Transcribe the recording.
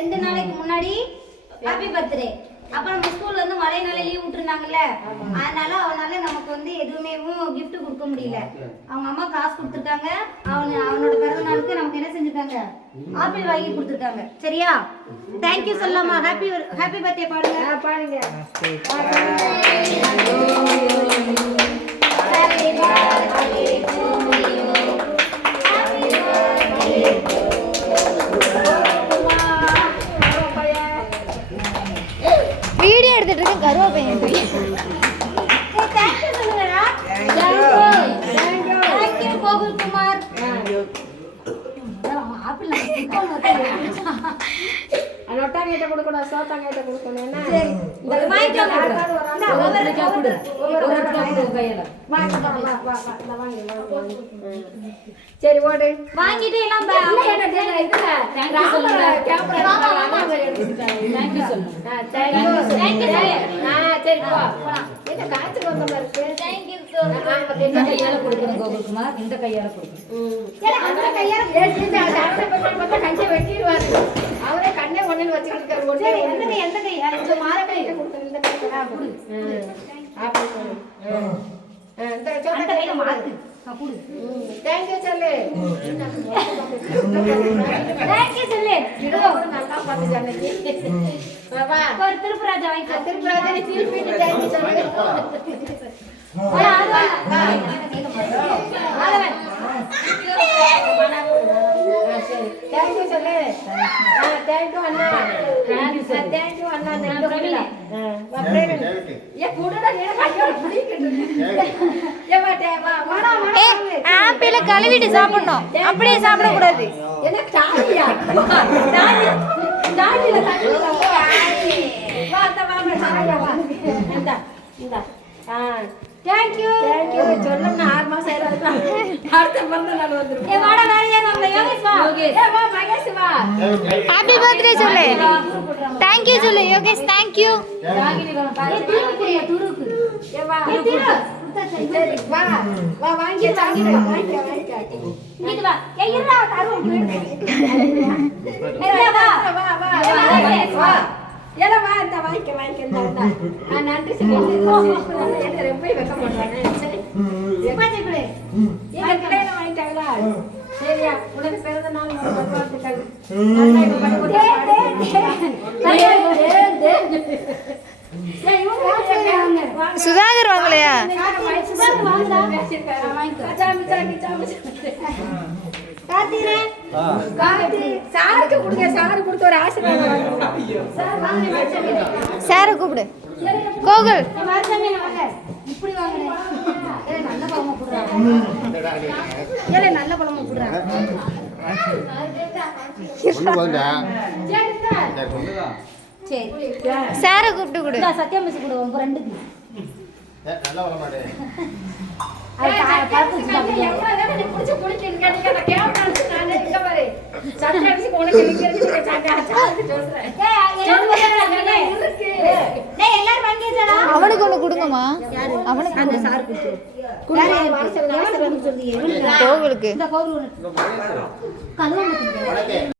2 நாளைக்கு முன்னாடி happy birthday. அப்ப நம்ம ஸ்கூல்ல வந்து மழைனால லீவ் விட்டுருந்தாங்கல்ல, அதனால அவனால நமக்கு வந்து எதுவுமே gift கொடுக்க முடியல. அவங்க அம்மா காசு கொடுத்துருக்காங்க. அவனோட பிறந்த நாளுக்கு நமக்கு என்ன செஞ்சிருக்காங்க, ஆப்பிள் வாங்கி கொடுத்துருக்காங்க. சரியா? தேங்க்யூ சொல்லலாமா? ஹாப்பி பர்த்டே பாடுங்க. பாடுங்க. வீடியோ எடுத்துட்டு இருக்க கருவா பையன். தேங்க்யூ சொல்லுங்கடா. தேங்க்யூ கோகுல் குமார். ஆப்பிள் ஒட்டாங்கிட்ட கொடுக்கணும், சோத்தாங்கிட்ட கொடுக்கணும். என்ன சரி ஓடு வாங்கிட்டு எல்லாம் காய்ச்சல் வந்த மாதிரி இருக்கு. இந்த கையால கொடுக்கணும் கோகுல்குமார், இந்த கையால கொடுக்கணும். கையை வெட்டிடுவாரு அவரே. கண்ணே ஒண்ணு வச்சுக்கிட்டு எந்த கை மாற கையில கொடுக்கணும். இந்த கை மாத்து. தேங்க்யூ சொல்லு. தேங்க்யூ சொல்லு. நல்லா பார்த்து சொன்னீங்க. ஒரு திருப்பராஜா வாங்கி. திருப்பராஜா திருப்பி தேங்க்யூ சொல்லு. தேங்க்யூ சொல்லு. தேங்க்யூ அண்ணா. தேங்க்யூ அண்ணா. ஆப்பிள கழுவிட்டு சாப்பிடணும், அப்படியே சாப்பிடக்கூடாது. தேங்க்யூ. சொன்னா 6 மாசம் அடுத்த பிறந்த நாள் வந்துரும். ஹாப்பி பர்த்டே சொல்லு. தேங்க்யூ சொல்லு யோகேஷ். தேங்க்யூ. நன்றி ரொம்ப வைக்க வாங்கிட்டாங்களா? சரியா? உனக்கு பிறந்த நாள் சுதாகர் வாங்கலையா? சாருக்கு கொடுங்க. சாரு கொடுத்து ஒரு ஆசீர்வாதம். சார கூப்பிடு. கோகுல் இப்படி வாங்கினேன். நல்ல பழமா போடுறாங்க. நல்ல பழமா போடுறாங்க. சரி சார கூப்பிட்டு கொடு. சத்தியம் மிஸ் கொடு உங்க ரெண்டுக்கு. நல்லா வள மாட்டே. அவனுக்கு ஒண்ணு கொடுங்கம்மா. அவனுக்கு அந்த சார் கொடுத்து கோகுலுக்கு வணக்கம்.